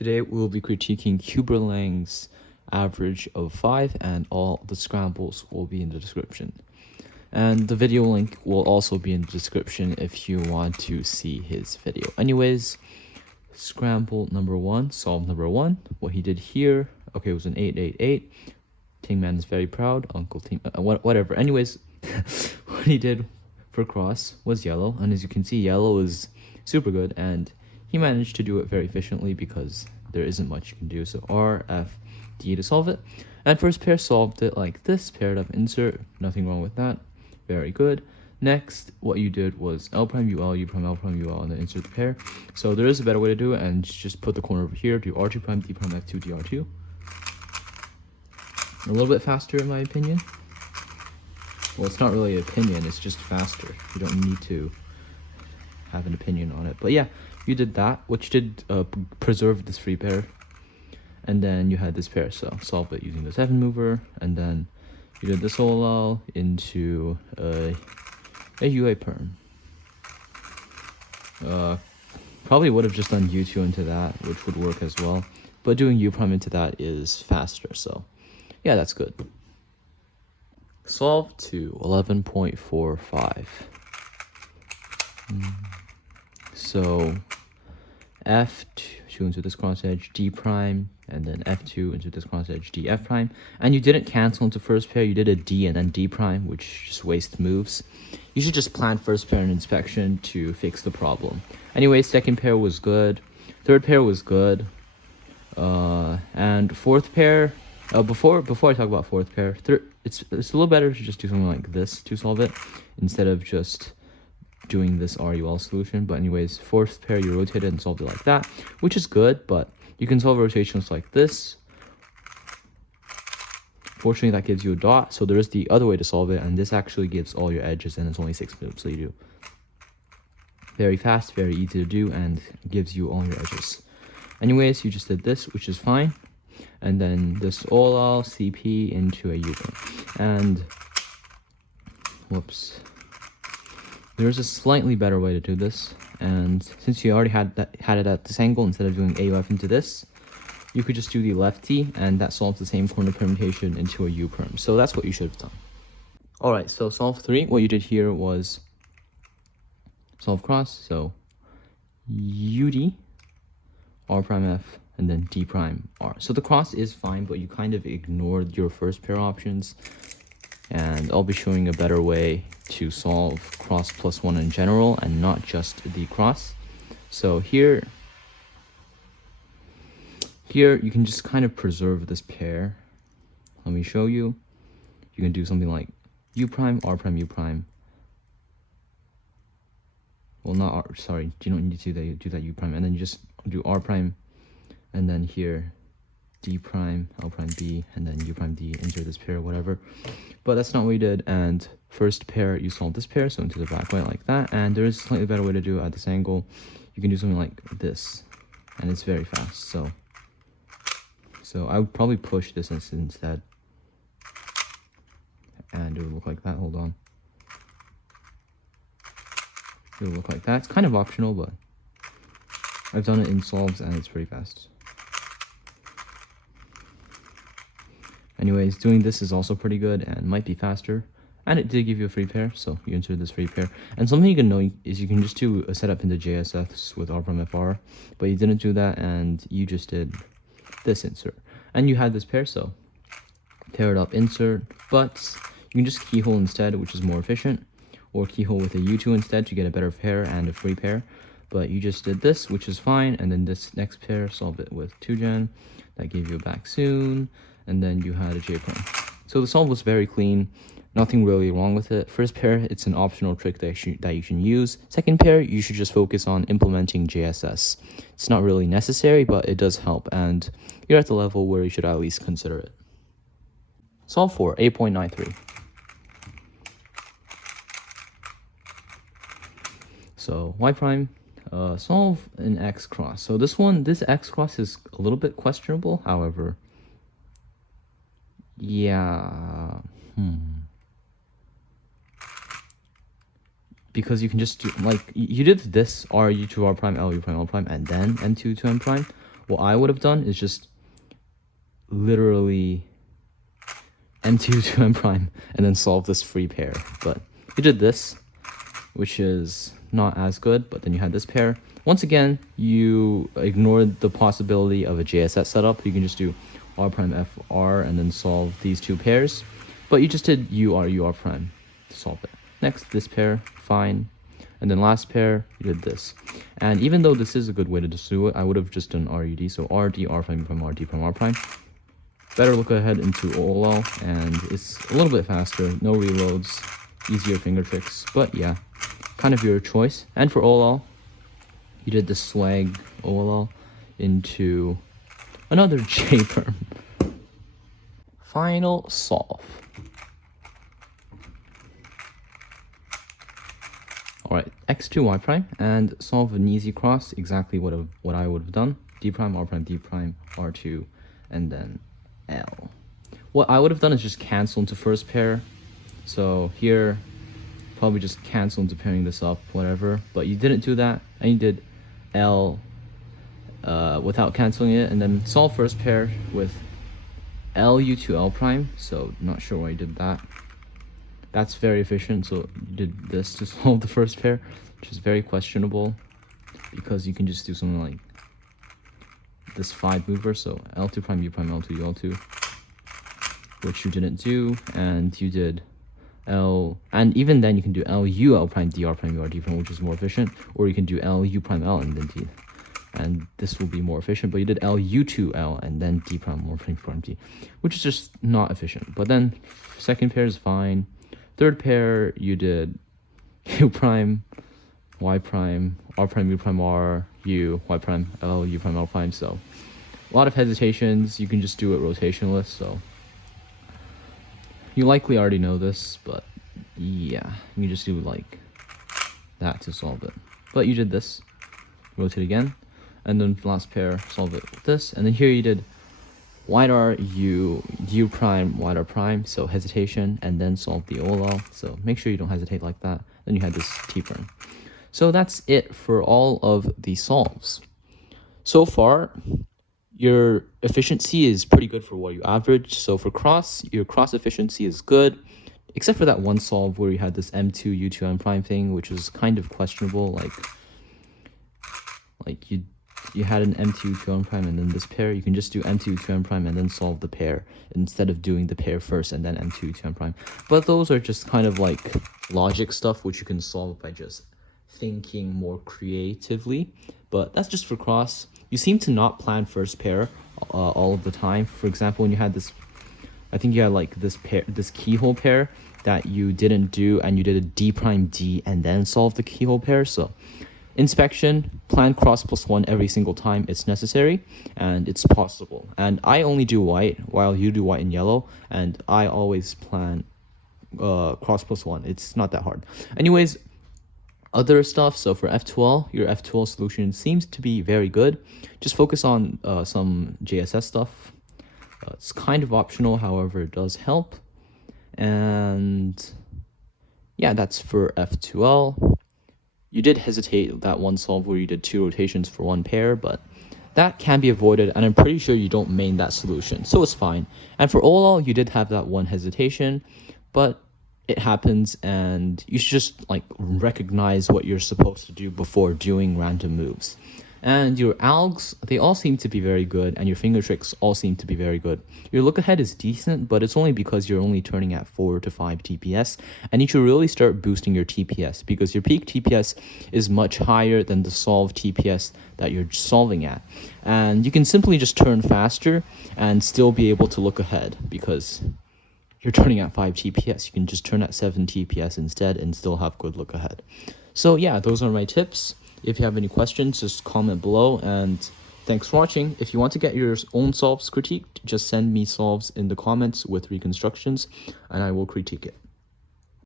Today we will be critiquing Huber-Lang's average of 5, and all the scrambles will be in the description. And the video link will also be in the description if you want to see his video. Anyways, scramble number 1, solve number 1. What he did here, okay, it was an 888. Tingman is very proud. Uncle Ting, whatever. Anyways, what he did for cross was yellow, and as you can see, yellow is super good, and he managed to do it very efficiently because there isn't much you can do. So R, F, D to solve it. And first pair solved it like this, paired up insert, nothing wrong with that. Very good. Next, what you did was L prime UL, U prime L prime UL, and then insert the pair. So there is a better way to do it, and just put the corner over here, do R2 prime, D prime, F2, DR2. A little bit faster in my opinion. Well, it's not really an opinion, it's just faster. You don't need to have an opinion on it. But yeah, you did that, which did preserve this free pair. And then you had this pair, so solve it using the 7 mover, and then you did this OLL into a UA perm. Probably would have just done U2 into that, which would work as well. But doing U prime into that is faster, so yeah, that's good. Solve to 11.45. So F2 into this cross edge, D prime, and then F2 into this cross edge, D F prime. And you didn't cancel into first pair, you did a D and then D prime, which just wastes moves. You should just plan first pair and inspection to fix the problem. Anyway, second pair was good, third pair was good, and fourth pair, before I talk about fourth pair, it's a little better to just do something like this to solve it instead of just doing this RUL solution. But anyways, fourth pair you rotated and solved it like that, which is good, but you can solve rotations like this. Fortunately, that gives you a dot, so there is the other way to solve it, and this actually gives all your edges, and it's only 6 moves, so you do very fast, very easy to do, and gives you all your edges. Anyways, you just did this, which is fine, and then this OLL CP into a U-turn, and whoops. There's a slightly better way to do this, and since you already had it at this angle, instead of doing AUF into this, you could just do the lefty, and that solves the same corner permutation into a U perm. So that's what you should have done. Alright, so solve 3, what you did here was solve cross, so UD, R prime F, and then D prime R. So the cross is fine, but you kind of ignored your first pair options, and I'll be showing a better way to solve cross plus 1 in general and not just the cross. So here you can just kind of preserve this pair. Let me show you. You can do something like U prime, R prime, U prime. Well, not R, sorry, you don't need to do that U prime, and then you just do R prime, and then here D prime, L prime B, and then U prime D, insert this pair, whatever. But that's not what we did, and first pair, you solve this pair, so into the back right like that, and there is a slightly better way to do it at this angle. You can do something like this, and it's very fast, so I would probably push this instead, and it would look like that. Hold on. It would look like that. It's kind of optional, but I've done it in solves, and it's pretty fast. Anyways, doing this is also pretty good and might be faster. And it did give you a free pair, so you insert this free pair. And something you can know is you can just do a setup into JSFs with R prime FR, but you didn't do that, and you just did this insert. And you had this pair, so pair it up, insert, but you can just keyhole instead, which is more efficient, or keyhole with a U2 instead to get a better pair and a free pair. But you just did this, which is fine, and then this next pair, solve it with 2gen. That gave you a back soon, and then you had a J prime. So the solve was very clean, nothing really wrong with it. First pair, it's an optional trick that you can use. Second pair, you should just focus on implementing JSS. It's not really necessary, but it does help, and you're at the level where you should at least consider it. Solve 4, 8.93. So Y prime, solve an X cross. So this X cross is a little bit questionable, however, yeah, because you can just do, like, you did this R, U2, R prime, L, U prime, L prime, and then M2 to M prime, what I would have done is just literally M2 to M prime and then solve this free pair. But you did this, which is not as good, but then you had this pair. Once again, you ignored the possibility of a JSS setup. You can just do R prime FR and then solve these two pairs. But you just did UR prime to solve it. Next, this pair, fine. And then last pair, you did this. And even though this is a good way to just do it, I would have just done RUD. So RD, R prime, RD prime, R prime. Better look ahead into OLL, and it's a little bit faster, no reloads, easier finger tricks, but yeah, kind of your choice. And for OLL, you did the swag OLL into another J-perm. Final solve. Alright, X2 Y prime, and solve an easy cross, exactly what I would have done. D prime, R prime, D prime, R2, and then L. What I would have done is just cancel into first pair. So here, probably just cancel into pairing this up, whatever. But you didn't do that, and you did L without canceling it, and then solve first pair with LU to L prime. So not sure why you did that. That's very efficient. So you did this to solve the first pair, which is very questionable because you can just do something like this 5 mover, so L2 prime, U prime, L2, U, L2, which you didn't do, and you did L, and even then you can do LU, L prime, DR prime, UR, D prime, which is more efficient, or you can do LU prime, L, and then D, and this will be more efficient, but you did LU to L, and then D prime, more prime, D, which is just not efficient. But then second pair is fine. Third pair, you did U prime, Y prime, R prime, U prime, R, U, Y prime, L, U prime, L prime. So a lot of hesitations. You can just do it rotationless. So you likely already know this, but yeah, you can just do like that to solve it. But you did this, rotate again, and then last pair, solve it with this. And then here you did wide R, U, U prime, wide R prime, so hesitation, and then solve the OLL. So make sure you don't hesitate like that. Then you had this T prime. So that's it for all of the solves. So far, your efficiency is pretty good for what you average. So for cross, your cross efficiency is good, except for that one solve where you had this M2, U2, M prime thing, which is kind of questionable. Like you had an M2, U2, M prime, and then this pair. You can just do M2, U2, M prime, and then solve the pair instead of doing the pair first and then M2, U2, M prime. But those are just kind of like logic stuff, which you can solve by just thinking more creatively. But that's just for cross. You seem to not plan first pair all of the time. For example, when you had this, I think you had like this pair, this keyhole pair that you didn't do, and you did a D prime D and then solve the keyhole pair. So inspection, plan cross +1 every single time it's necessary, and it's possible. And I only do white while you do white and yellow, and I always plan cross +1. It's not that hard. Anyways, other stuff, so for F2L, your F2L solution seems to be very good. Just focus on some JSS stuff. It's kind of optional, however, it does help. And yeah, that's for F2L. You did hesitate that one solve where you did 2 rotations for 1 pair, but that can be avoided, and I'm pretty sure you don't main that solution, so it's fine. And for OLL, you did have that one hesitation, but it happens, and you should just like recognize what you're supposed to do before doing random moves. And your algs, they all seem to be very good, and your finger tricks all seem to be very good. Your look ahead is decent, but it's only because you're only turning at 4 to 5 TPS, and you should really start boosting your TPS, because your peak TPS is much higher than the solve TPS that you're solving at. And you can simply just turn faster and still be able to look ahead, because you're turning at 5 TPS. You can just turn at 7 TPS instead and still have good look ahead. So yeah, those are my tips. If you have any questions, just comment below, and thanks for watching. If you want to get your own solves critiqued, just send me solves in the comments with reconstructions, and I will critique it.